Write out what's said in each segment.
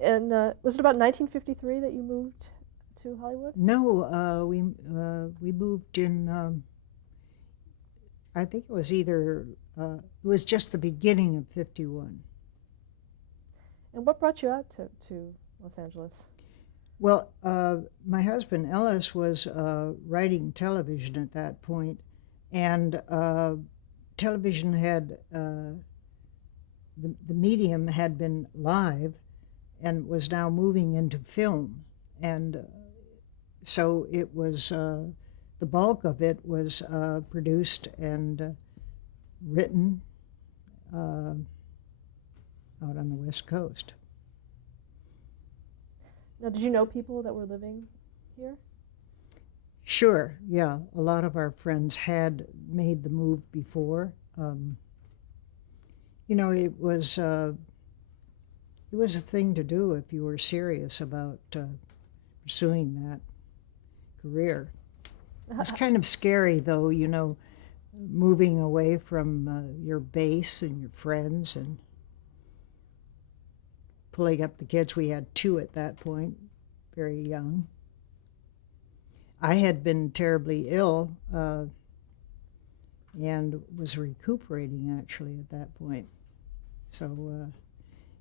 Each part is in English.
And was it about 1953 that you moved to Hollywood? No, we moved in. I think it was either. It was just the beginning of '51. And what brought you out to Los Angeles? Well, my husband Ellis was writing television at that point, and television had the medium had been live and was now moving into film, and so it was the bulk of it was produced and written uh, out on the West Coast. Now, did you know people that were living here? Sure, yeah, a lot of our friends had made the move before. You know, it was a thing to do if you were serious about pursuing that career. It's kind of scary, though, you know, moving away from your base and your friends and pulling up the kids. We had two at that point, very young. I had been terribly ill and was recuperating actually at that point. So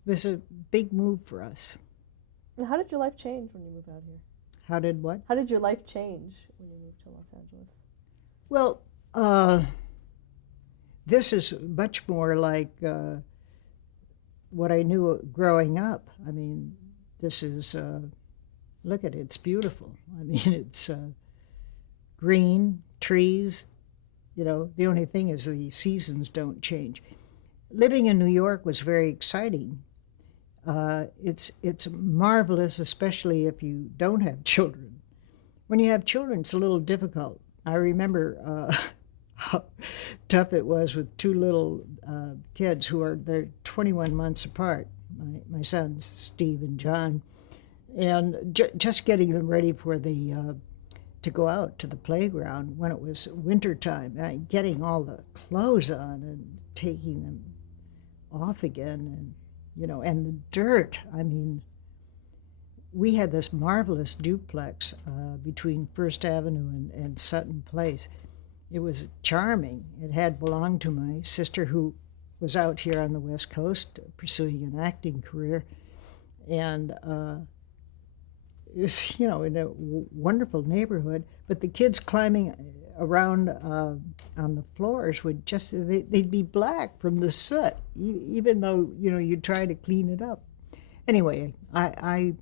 it was a big move for us. And how did your life change when you moved out here? How did what? How did your life change when you moved to Los Angeles? Well, uh, this is much more like what I knew growing up. I mean, this is, look at it, it's beautiful. I mean, it's green, trees, you know, the only thing is the seasons don't change. Living in New York was very exciting. It's marvelous, especially if you don't have children. When you have children, it's a little difficult. I remember how tough it was with two little kids who are they're 21 months apart. My sons, Steve and John, and just getting them ready for the to go out to the playground when it was winter time, getting all the clothes on and taking them off again, and you know, and the dirt. I mean, we had this marvelous duplex between First Avenue and Sutton Place. It was charming. It had belonged to my sister, who was out here on the West Coast pursuing an acting career, and it was, you know, in a wonderful neighborhood. But the kids climbing around on the floors would just they'd be black from the soot, even though you know you try to clean it up. Anyway, I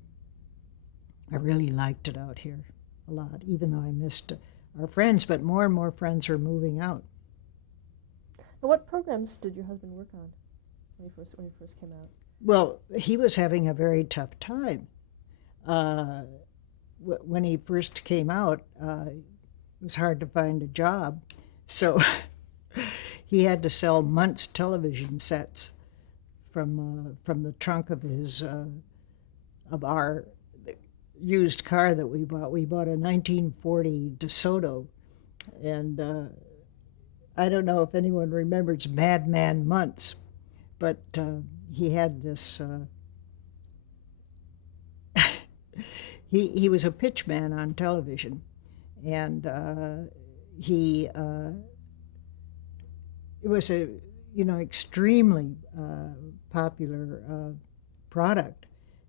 really liked it out here a lot, even though I missed our friends. But more and more friends are moving out. And what programs did your husband work on when you first came out? Well, he was having a very tough time. Uh, when he first came out, it was hard to find a job, so he had to sell Muntz television sets from the trunk of his of our used car that we bought. We bought a 1940 DeSoto, and I don't know if anyone remembers Madman Muntz, but he had this. He was a pitchman on television, and he it was a you know extremely popular product,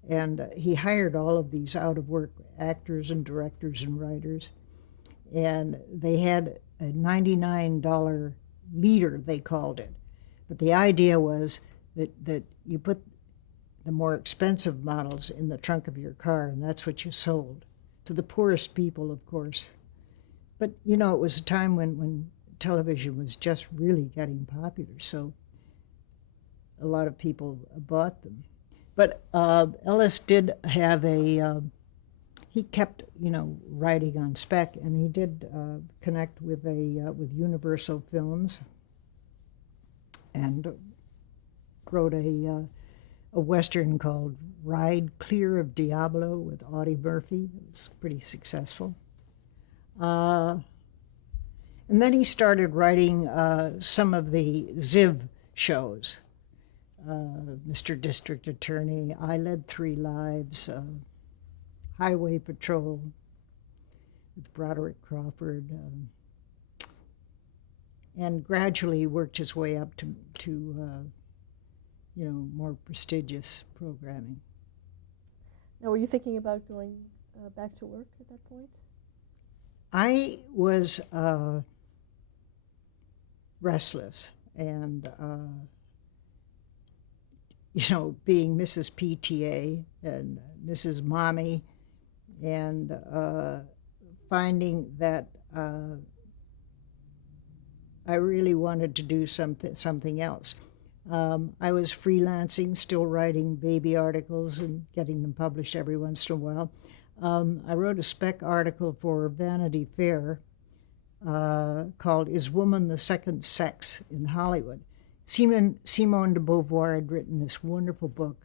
and he hired all of these out of work actors and directors and writers, and they had a $99 meter, they called it, but the idea was that you put the more expensive models in the trunk of your car, and that's what you sold to the poorest people, of course. But you know, it was a time when television was just really getting popular, so a lot of people bought them. But Ellis did have a he kept you know writing on spec, and he did connect with Universal Films and wrote a western called Ride Clear of Diablo with Audie Murphy. It was pretty successful. Uh, and then he started writing some of the Ziv shows. Mr. District Attorney. I Led Three Lives, Highway Patrol with Broderick Crawford, and gradually worked his way up to more prestigious programming. Now, were you thinking about going back to work at that point? I was restless, and being Mrs. PTA and Mrs. Mommy, and finding that I really wanted to do something else. I was freelancing, still writing baby articles and getting them published every once in a while. I wrote a spec article for Vanity Fair called "Is Woman the Second Sex in Hollywood?" Simone de Beauvoir had written this wonderful book,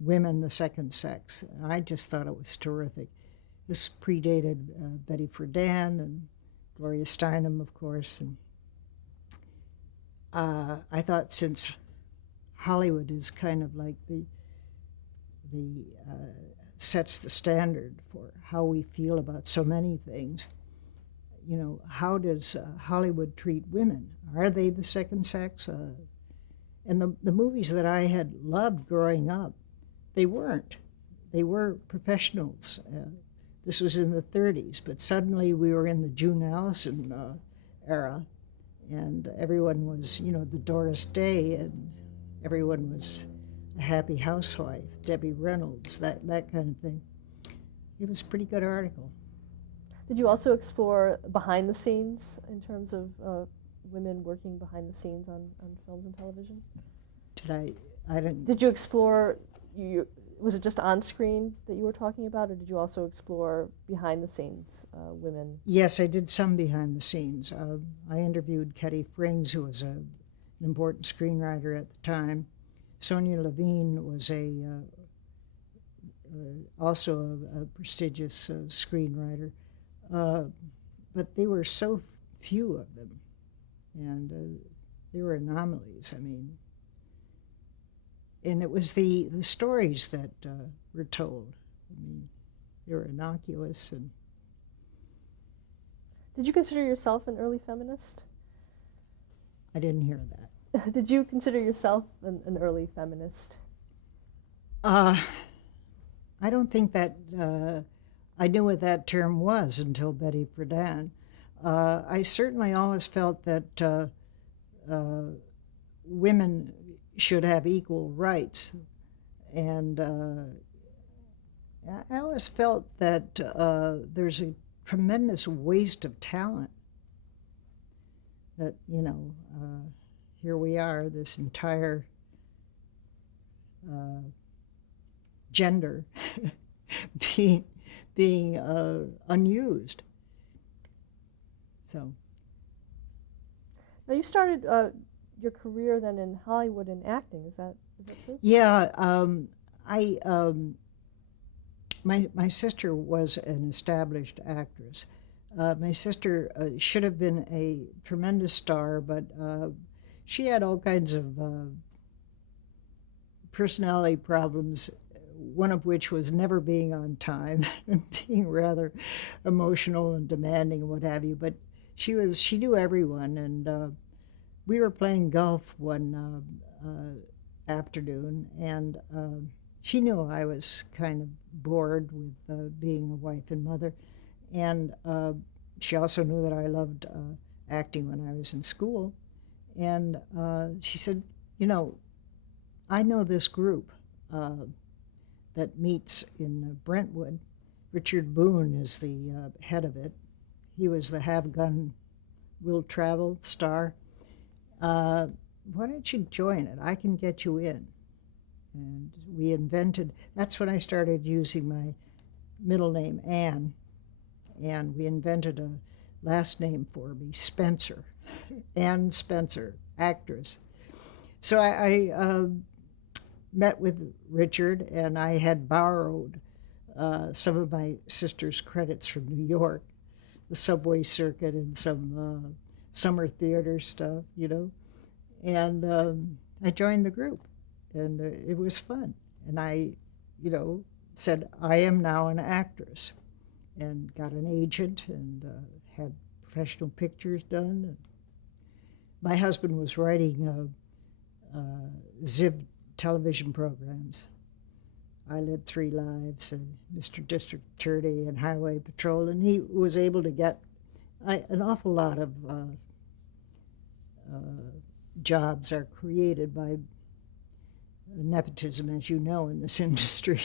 Women the Second Sex. I just thought it was terrific. This predated Betty Friedan and Gloria Steinem, of course. And I thought, since Hollywood is kind of like the sets the standard for how we feel about so many things, how does Hollywood treat women? Are they the second sex? And the movies that I had loved growing up, they weren't. They were professionals. This was in the 30s, but suddenly we were in the June Allison era, and everyone was, the Doris Day, and everyone was a happy housewife, Debbie Reynolds, that kind of thing. It was a pretty good article. Did you also explore behind the scenes in terms of women working behind the scenes on films and television? I didn't. Did you explore, was it just on screen that you were talking about, or did you also explore behind the scenes women? Yes, I did some behind the scenes. I interviewed Ketty Frings, who was an important screenwriter at the time. Sonia Levine was also a prestigious screenwriter. But there were so few of them, and they were anomalies. And it was the stories that were told. They were innocuous. And did you consider yourself an early feminist? I didn't hear that. Did you consider yourself an early feminist? I don't think that I knew what that term was until Betty Friedan. I certainly always felt that women should have equal rights, and I always felt that there's a tremendous waste of talent. That here we are, this entire gender being unused. So. Now, you started your career then in Hollywood in acting. Is that true? Yeah, my sister was an established actress. My sister should have been a tremendous star, but she had all kinds of personality problems, one of which was never being on time and being rather emotional and demanding and what have you. But she knew everyone, and we were playing golf one afternoon, and she knew I was kind of bored with being a wife and mother, and she also knew that I loved acting when I was in school, and she said, I know this group that meets in Brentwood. Richard Boone is the head of it. He was the Have Gun Will Travel star. Why don't you join it? I can get you in. And that's when I started using my middle name, Ann, and we invented a last name for me, Spencer. Ann Spencer, actress. So I met with Richard, and I had borrowed some of my sister's credits from New York, the subway circuit and some summer theater stuff, And I joined the group, and it was fun. And I, said, I am now an actress, and got an agent and had professional pictures done. And my husband was writing Zib television programs. I Led Three Lives and Mr. District Attorney and Highway Patrol, and he was able to get an awful lot of jobs are created by nepotism, as you know, in this industry.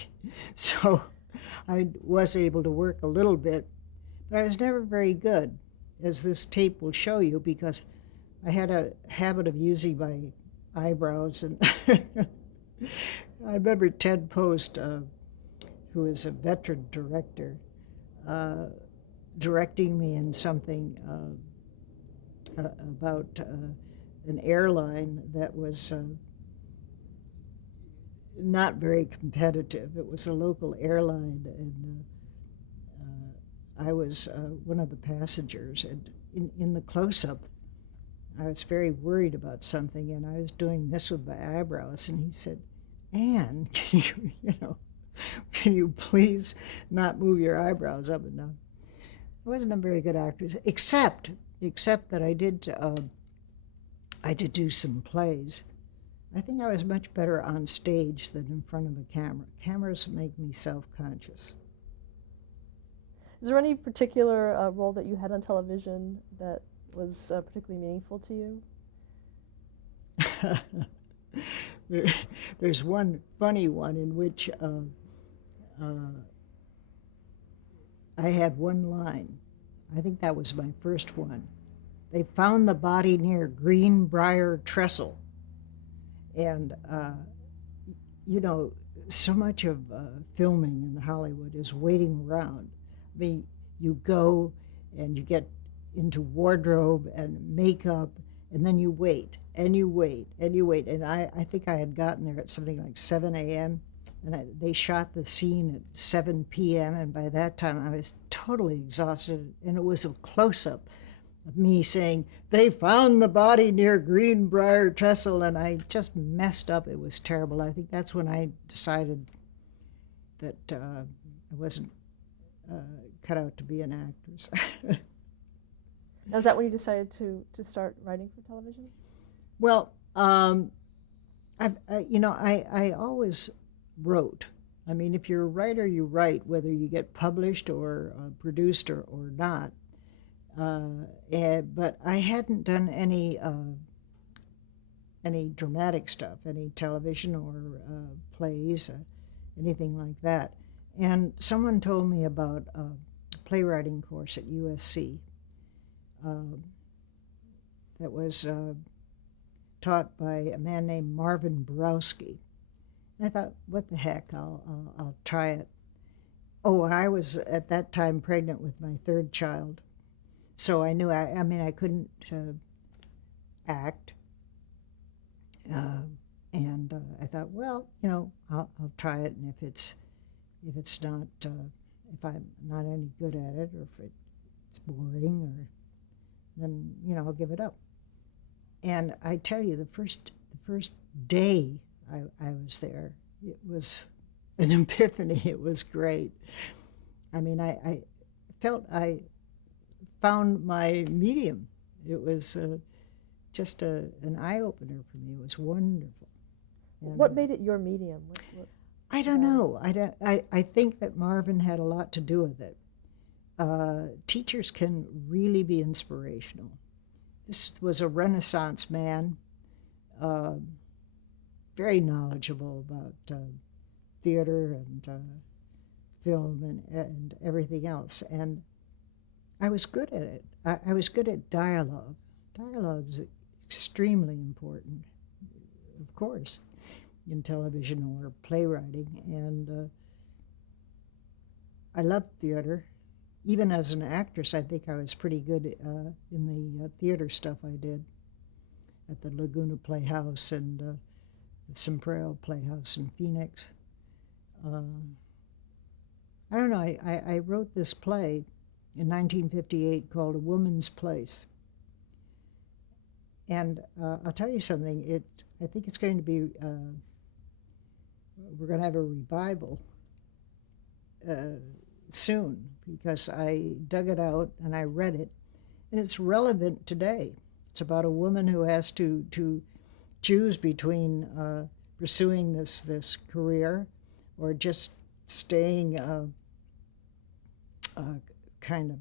So I was able to work a little bit, but I was never very good, as this tape will show you, because I had a habit of using my eyebrows. And I remember Ted Post, who is a veteran director, directing me in something about an airline that was not very competitive. It was a local airline, and I was one of the passengers. And in the close-up, I was very worried about something, and I was doing this with my eyebrows, and he said, Anne, can you please not move your eyebrows up and down? I wasn't a very good actress, except that I did do some plays. I think I was much better on stage than in front of a camera. Cameras make me self-conscious. Is there any particular role that you had on television that was particularly meaningful to you? There's one funny one in which I had one line. I think that was my first one. They found the body near Greenbrier Trestle. And, so much of filming in Hollywood is waiting around. I mean, you go and you get into wardrobe and makeup, and then you wait, and you wait, and you wait. And I think I had gotten there at something like 7 a.m., and they shot the scene at 7 p.m., and by that time I was totally exhausted, and it was a close-up of me saying, they found the body near Greenbrier Trestle, and I just messed up. It was terrible. I think that's when I decided that I wasn't cut out to be an actress. Now, is that when you decided to start writing for television? Well, I always wrote. I mean, if you're a writer, you write, whether you get published or produced or not. But I hadn't done any dramatic stuff, any television or plays, anything like that. And someone told me about a playwriting course at USC that was taught by a man named Marvin Borowski. And I thought, what the heck, I'll try it. Oh, and I was at that time pregnant with my third child. So I knew, I couldn't act. And I thought, well, I'll try it, and if I'm not any good at it, or if it's boring, then I'll give it up. And I tell you, the first day I was there, it was an epiphany. It was great. I mean, I felt I found my medium. It was just an eye-opener for me. It was wonderful. And, what made it your medium? I don't know. I think that Marvin had a lot to do with it. Teachers can really be inspirational. This was a Renaissance man, very knowledgeable about theater and film and everything else. And I was good at it. I was good at dialogue. Dialogue is extremely important, of course, in television or playwriting. And I loved theater. Even as an actress, I think I was pretty good in the theater stuff I did at the Laguna Playhouse and the Sombrero Playhouse in Phoenix. I don't know, I wrote this play in 1958 called A Woman's Place. And I'll tell you something. I think it's going to be. We're going to have a revival soon because I dug it out and I read it, and it's relevant today. It's about a woman who has to choose between pursuing this career or just staying kind of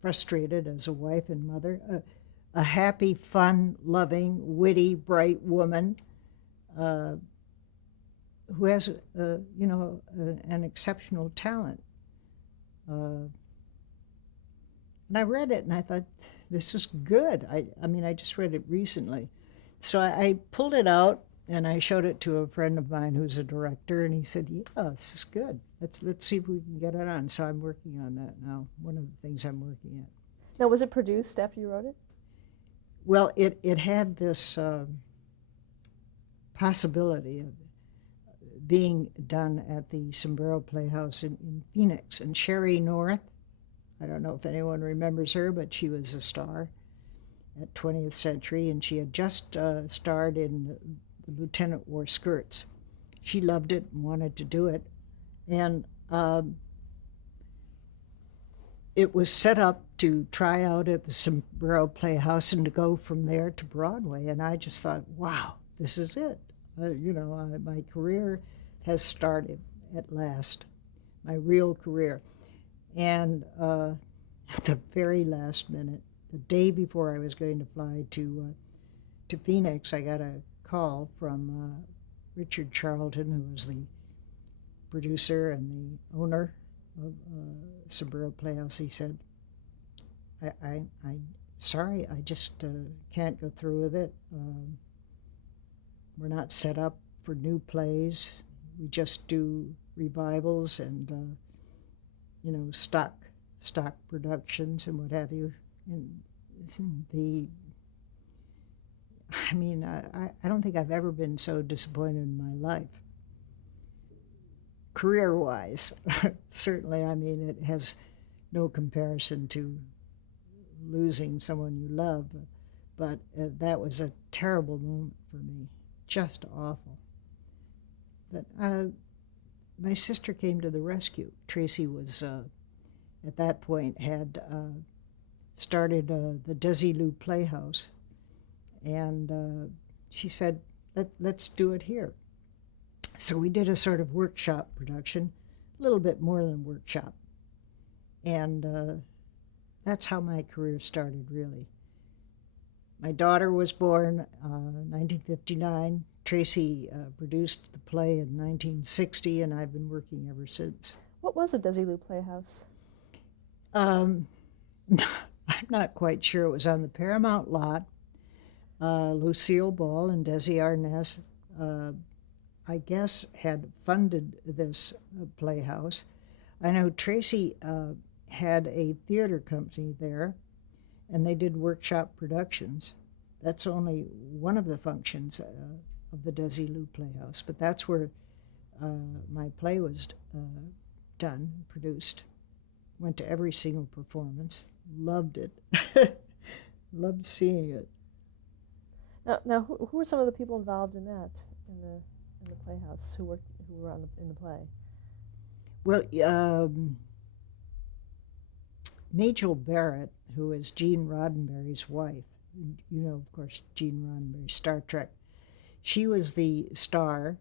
frustrated as a wife and mother. A happy, fun, loving, witty, bright woman who has, an exceptional talent. And I read it and I thought, this is good. I mean, I just read it recently. So I pulled it out and I showed it to a friend of mine who's a director, and he said, "Yeah, this is good. Let's see if we can get it on." So I'm working on that now. One of the things I'm working at. Now, was it produced after you wrote it? Well, it had this possibility of being done at the Sombrero Playhouse in Phoenix. And Sherry North, I don't know if anyone remembers her, but she was a star at 20th Century, and she had just starred in the Lieutenant Wore Skirts. She loved it and wanted to do it. And it was set up to try out at the Sombrero Playhouse and to go from there to Broadway. And I just thought, wow, this is it. My career has started at last, my real career. And at the very last minute, the day before I was going to fly to Phoenix, I got a call from Richard Charlton, who was the producer and the owner of Sombrero Playhouse. He said, I'm sorry, I just can't go through with it. We're not set up for new plays. We just do revivals and stock productions and what have you. And I don't think I've ever been so disappointed in my life. Career-wise, certainly, it has no comparison to losing someone you love, but that was a terrible moment for me, just awful. But my sister came to the rescue. Tracy was, at that point, had started the Desilu Playhouse, and she said, let's do it here. So we did a sort of workshop production, a little bit more than workshop. And that's how my career started, really. My daughter was born 1959. Tracy produced the play in 1960, and I've been working ever since. What was the Desilu Playhouse? I'm not quite sure. It was on the Paramount lot. Lucille Ball and Desi Arnaz, I guess, had funded this playhouse. I know Tracy had a theater company there, and they did workshop productions. That's only one of the functions of the Desilu Playhouse, but that's where my play was done, produced. Went to every single performance, loved it, loved seeing it. Now, who were some of the people involved in that, in the playhouse, who were in the play? Well, Majel Barrett, who is Gene Roddenberry's wife, of course, Gene Roddenberry, Star Trek. She was the star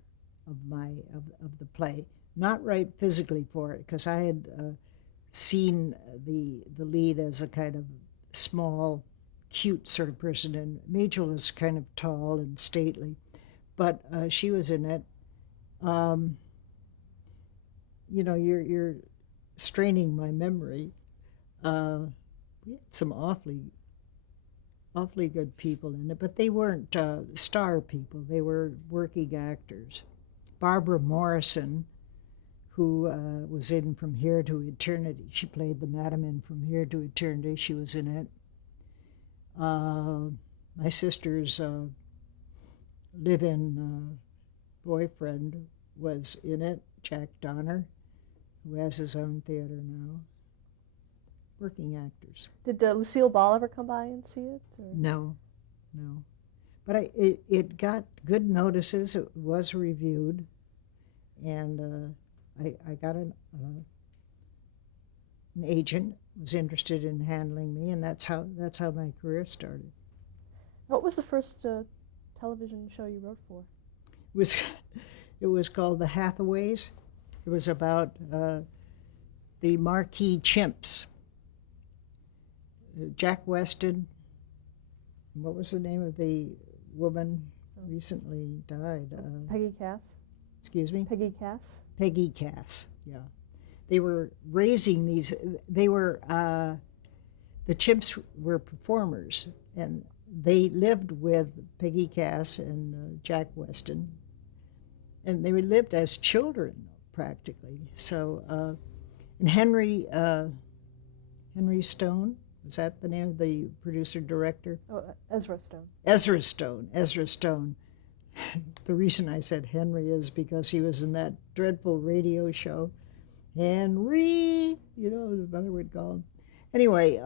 of the play. Not right physically for it, because I had seen the lead as a kind of small, cute sort of person, and Majel is kind of tall and stately, but she was in it. You're straining my memory. We had some awfully good people in it, but they weren't star people. They were working actors. Barbara Morrison, who was in From Here to Eternity. She played the madam in From Here to Eternity. She was in it. My sister's live-in boyfriend was in it, Jack Donner, who has his own theater now. Working actors. Did Lucille Ball ever come by and see it? Or? No. no. But it got good notices. It was reviewed, and I got an agent was interested in handling me, and that's how my career started. What was the first television show you wrote for? It was it was called The Hathaways. It was about the marquee chimps. Jack Weston. What was the name of the woman recently died? Peggy Cass. Excuse me? Peggy Cass. Peggy Cass, yeah. They were raising these, they were, the chimps were performers, and they lived with Peggy Cass and Jack Weston, and they lived as children practically. So, and Henry Stone, was that the name of the producer director? Oh, Ezra Stone. Ezra Stone. The reason I said Henry is because he was in that dreadful radio show. Henry, you know, his mother would call him. Anyway,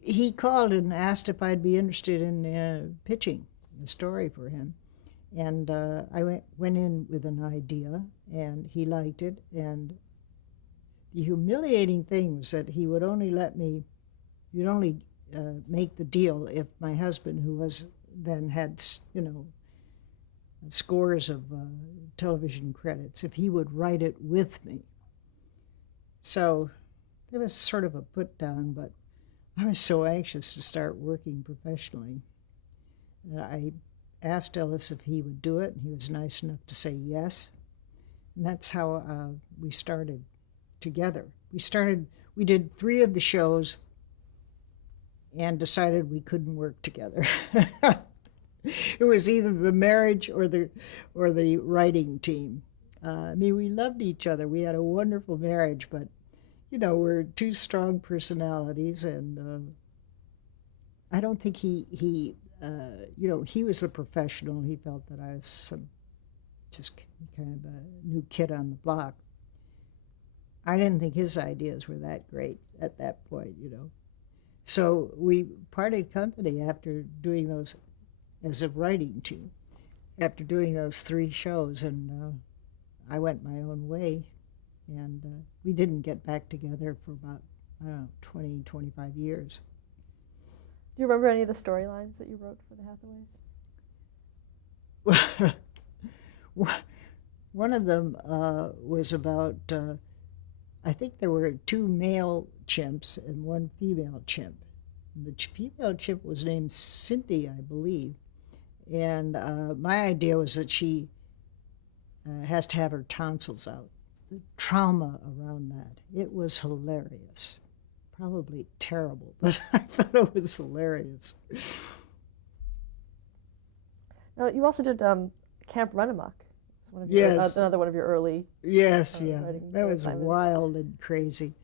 he called and asked if I'd be interested in pitching a story for him. And I went in with an idea, and he liked it. And the humiliating thing was that he would only let me, you'd only make the deal if my husband, who was then had, you know, scores of television credits, if he would write it with me. So it was sort of a put down, but I was so anxious to start working professionally that I asked Ellis if he would do it, and he was nice enough to say yes. And that's how we started together. We did 3 of the shows and decided we couldn't work together. It was either the marriage or the writing team. I mean, we loved each other. We had a wonderful marriage, but you know, we're 2 strong personalities, and I don't think he you know, he was the professional. He felt that I was just kind of a new kid on the block. I didn't think his ideas were that great at that point, you know. So we parted company after doing those, as a writing team, after doing those 3 shows, and I went my own way, and we didn't get back together for about, I don't know, 20, 25 years. Do you remember any of the storylines that you wrote for the Hathaways? One of them was about, I think there were 2 male chimps and 1 female chimp. The female chimp was named Cindy, I believe. And my idea was that she has to have her tonsils out. The trauma around that. It was hilarious. Probably terrible, but I thought it was hilarious. Now, you also did Camp Run-Amok. It's one of your, Yes. another one of your early Yes, yeah. writing That was assignments. wild and crazy.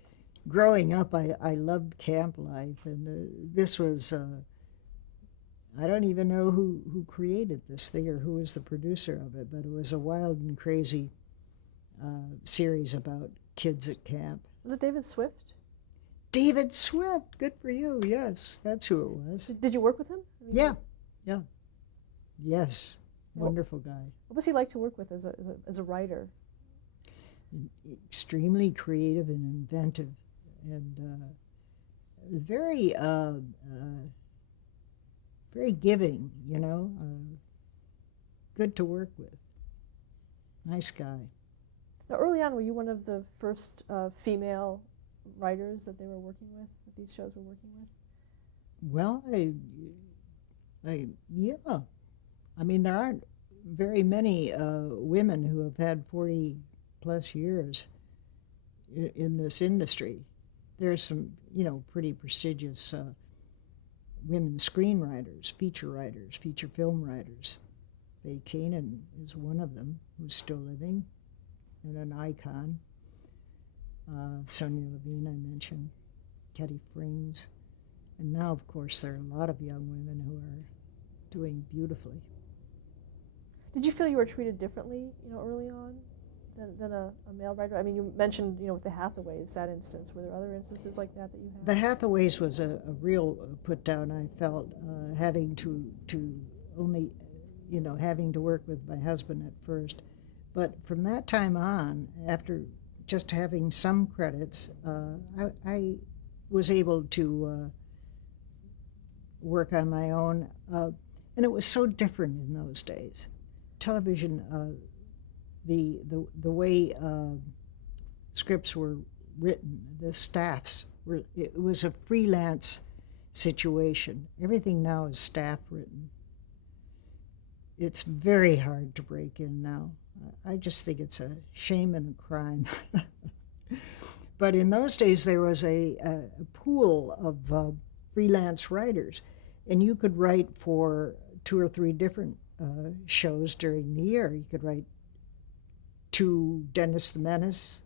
Growing up, I loved camp life, and this was, I don't even know who created this thing or who was the producer of it, but it was a wild and crazy series about kids at camp. Was it David Swift? David Swift, good for you. Yes, that's who it was. Did you work with him? I mean, Yeah. Yes, Well- wonderful guy. What was he like to work with as a writer? Extremely creative and inventive, and very very giving, you know, good to work with. Nice guy. Now, early on, were you one of the first female writers that they were working with, that these shows were working with? Well, yeah. I mean, there aren't very many women who have had 40 plus years in this industry. There's some, you know, pretty prestigious women screenwriters, feature film writers. Faye Kanan is one of them, who's still living, and an icon. Sonia Levine, I mentioned, Teddy Frings. And now, of course, there are a lot of young women who are doing beautifully. Did you feel you were treated differently, you know, early on than a male writer? I mean, you mentioned, with the Hathaways, that instance. Were there other instances like that you had? The Hathaways was a real put down, I felt, having to only, having to work with my husband at first. But from that time on, after just having some credits, I was able to work on my own. And it was so different in those days. Television, the way scripts were written, the staffs it was a freelance situation. Everything now is staff written. It's very hard to break in now. I just think it's a shame and a crime. But in those days, there was a pool of freelance writers, and you could write for 2 or 3 different shows during the year. You could write 2 Dennis the Menace,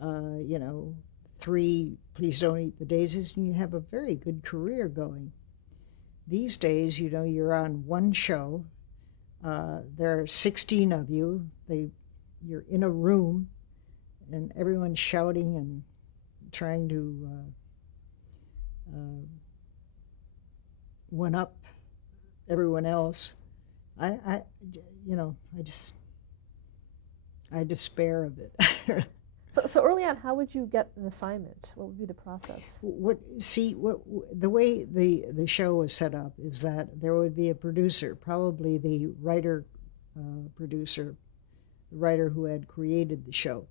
3 Please Don't Eat the Daisies, and you have a very good career going. These days, you're on one show. There are 16 of you. You're in a room, and everyone's shouting and trying to one up everyone else. I despair of it. So early on, how would you get an assignment? What would be the process? The way the show was set up is that there would be a producer, probably the writer producer, the writer who had created the show,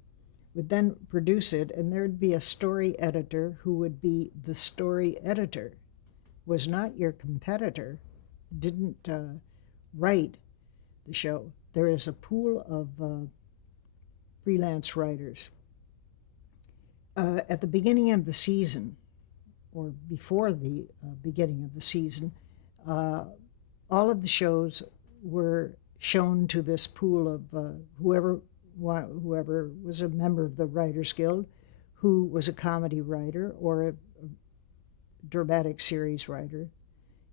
would then produce it, and there'd be a story editor who would be the story editor, was not your competitor, didn't write the show. There is a pool of freelance writers. At the beginning of the season, or before the beginning of the season, all of the shows were shown to this pool of whoever was a member of the Writers Guild, who was a comedy writer or a dramatic series writer.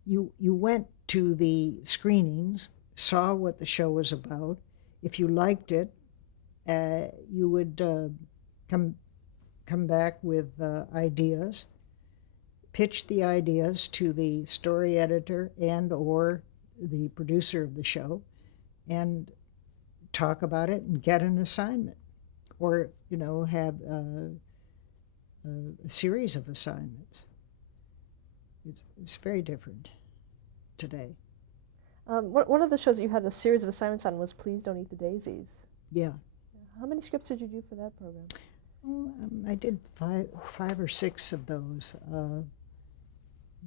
You went to the screenings, saw what the show was about. If you liked it, you would come back with ideas, pitch the ideas to the story editor and or the producer of the show, and talk about it and get an assignment, or have a series of assignments. It's very different today. One of the shows that you had a series of assignments on was Please Don't Eat the Daisies. Yeah. How many scripts did you do for that program? I did five or six of those.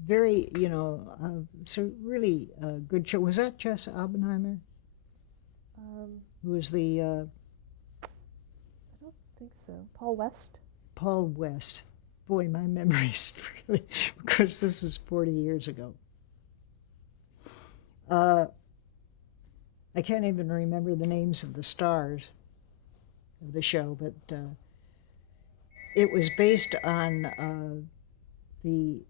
Very, it's a really good show. Was that Jess Oppenheimer? Who was the... I don't think so. Paul West? Paul West. Boy, my memory's really... because this is 40 years ago. I can't even remember the names of the stars of the show, but it was based on the